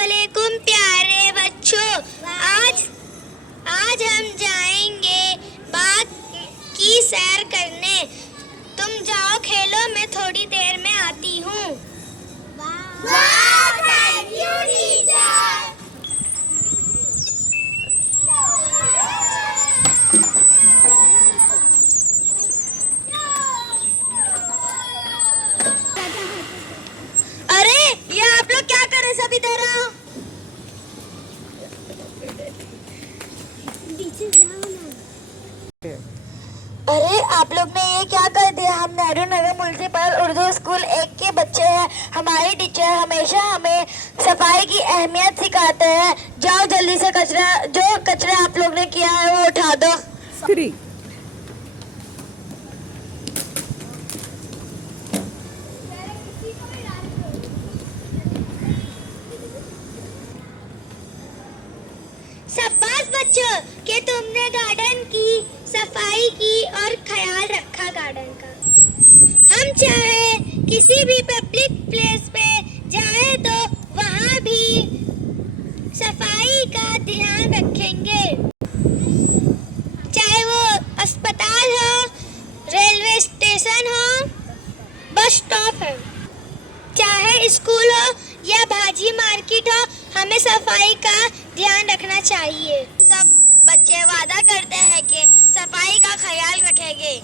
अस्सलामुअलैकुम प्यारे बच्चों। आज आज हम जाएंगे बाग की सैर करने। तुम जाओ खेलो, मैं थोड़ी देर में आती हूँ। Thank you teacher. अरे ये आप लोग क्या कर रहे? सब इधर आओ। अरे आप लोग ने ये क्या कर दिया? हम नेहरू नगर म्युनिसिपल उर्दू स्कूल 1 के बच्चे हैं। हमारे टीचर हमेशा हमें सफाई की अहमियत सिखाते हैं। जाओ जल्दी से कचरा आप लोग ने किया है वो उठा दो। शाबाश बच्चों कि तुमने गार्डन की सफाई की और ख्याल रखा गार्डन का। हम चाहे किसी भी पब्लिक प्लेस पे जाए तो वहाँ भी सफाई का ध्यान रखेंगे, चाहे वो अस्पताल हो, रेलवे स्टेशन हो, बस स्टॉप है, चाहे स्कूल हो या भाजी मार्केट हो, हमें सफाई का ध्यान रखना चाहिए। सब बच्चे वादा करते हैं कि सफाई का ख्याल रखेंगे।